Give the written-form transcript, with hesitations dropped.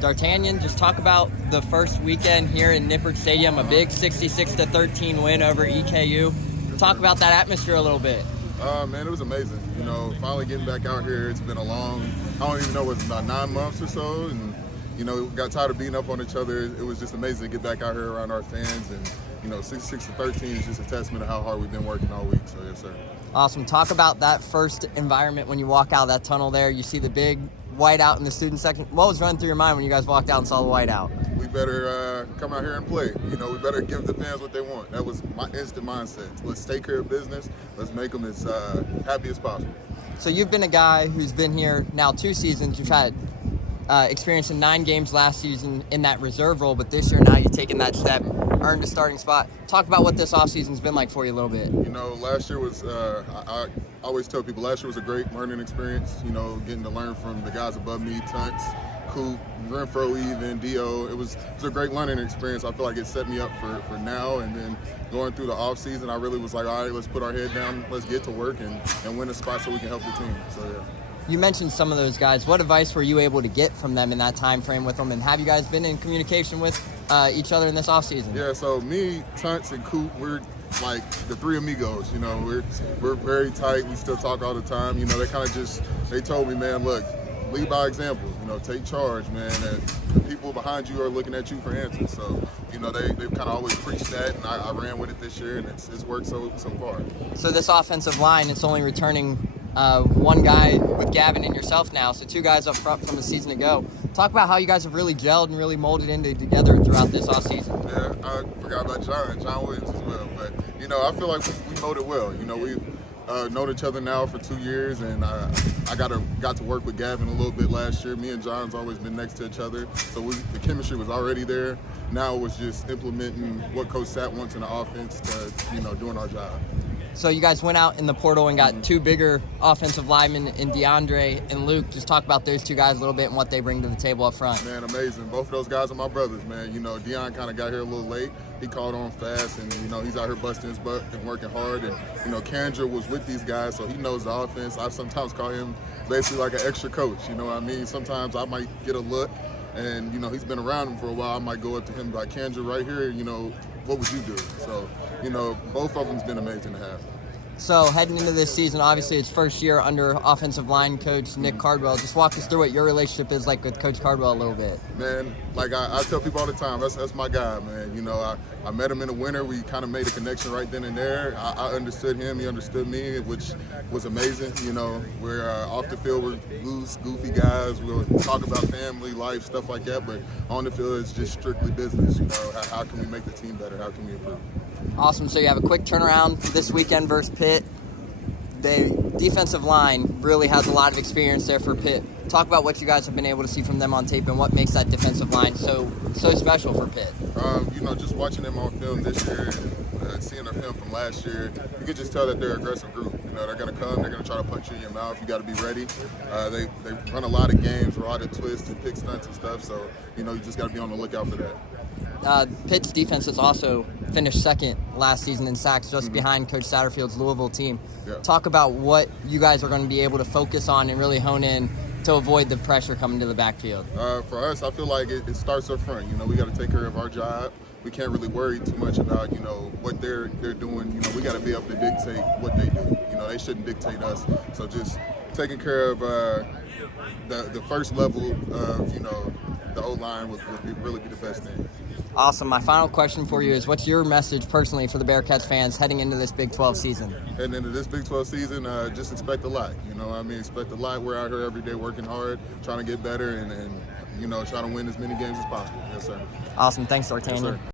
Dartanyan, just talk about the first weekend here in Nippert Stadium, a big 66-13 win over EKU. Talk about that atmosphere a little bit. Man, it was amazing. Finally getting back out here. It's been a long, I don't even know, it's about 9 months or so. And, got tired of beating up on each other. It was just amazing to get back out here around our fans. And, 66-13 is just a testament to how hard we've been working all week. So, yes, sir. Awesome. Talk about that first environment when you walk out of that tunnel there. You see the big whiteout in the student section. What was running through your mind when you guys walked out and saw the whiteout? We better come out here and play. We better give the fans what they want. That was my instant mindset. Let's take care of business. Let's make them as happy as possible. So you've been a guy who's been here now 2 seasons. You've had experience in 9 games last season in that reserve role, but this year now you've taken that step, earned a starting spot. Talk about what this offseason's been like for you a little bit. Last year was, I always tell people, last year was a great learning experience, getting to learn from the guys above me, Tunts, Coop, Renfro, even, Dio. It was a great learning experience. I feel like it set me up for now, and then going through the offseason, I really was like, all right, let's put our head down, let's get to work and win a spot so we can help the team. So, yeah. You mentioned some of those guys. What advice were you able to get from them in that time frame with them, and have you guys been in communication with each other in this offseason? Yeah, so me, Tunts, and Coop, we're like the 3 amigos. We're very tight. We still talk all the time. They kind of they told me, man, look, lead by example. Take charge, man. And the people behind you are looking at you for answers. So, they've kind of always preached that, and I ran with it this year, and it's worked so far. So this offensive line, it's only returning one guy with Gavin and yourself now, so 2 guys up front from a season ago. Talk about how you guys have really gelled and really molded into together throughout this offseason. Yeah, I forgot about John Williams as well. But, I feel like we molded well. We've known each other now for 2 years, and I got to work with Gavin a little bit last year. Me and John's always been next to each other, so the chemistry was already there. Now it was just implementing what Coach Satt wants in the offense to, doing our job. So you guys went out in the portal and got 2 bigger offensive linemen in DeAndre and Luke. Just talk about those 2 guys a little bit and what they bring to the table up front. Man, amazing. Both of those guys are my brothers, man. Deion kind of got here a little late. He caught on fast, and, he's out here busting his butt and working hard. And, Kendra was with these guys, so he knows the offense. I sometimes call him basically like an extra coach, Sometimes I might get a look, and, he's been around him for a while. I might go up to him like, Kendra, right here, what would you do? So, both of them's been amazing to have. So heading into this season, obviously it's first year under offensive line coach Nick Cardwell. Just walk us through what your relationship is like with Coach Cardwell a little bit. Man, like I tell people all the time, that's my guy, man. I met him in the winter. We kind of made a connection right then and there. I understood him. He understood me, which was amazing. We're off the field, we're loose, goofy guys. We'll talk about family, life, stuff like that. But on the field, it's just strictly business. How can we make the team better? How can we improve? Awesome. So you have a quick turnaround this weekend versus Pitt. The defensive line really has a lot of experience there for Pitt. Talk about what you guys have been able to see from them on tape and what makes that defensive line so special for Pitt. Just watching them on film this year and seeing their film from last year, you can just tell that they're an aggressive group. They're going to come, they're going to try to punch you in your mouth. You got to be ready. They run a lot of games, a lot of twists and pick stunts and stuff, so, you just got to be on the lookout for that. Pitt's defense has also finished second last season in sacks, just behind Coach Satterfield's Louisville team. Yeah. Talk about what you guys are going to be able to focus on and really hone in to avoid the pressure coming to the backfield. For us, I feel like it starts up front. We got to take care of our job. We can't really worry too much about, what they're doing. We got to be able to dictate what they do. They shouldn't dictate us. So just taking care of the first level of, the O-line would really be the best thing. Awesome. My final question for you is, what's your message personally for the Bearcats fans heading into this Big 12 season? Heading into this Big 12 season, just expect a lot. Expect a lot. We're out here every day working hard, trying to get better, and trying to win as many games as possible. Yes, sir. Awesome. Thanks, Dartanyan. Yes, sir.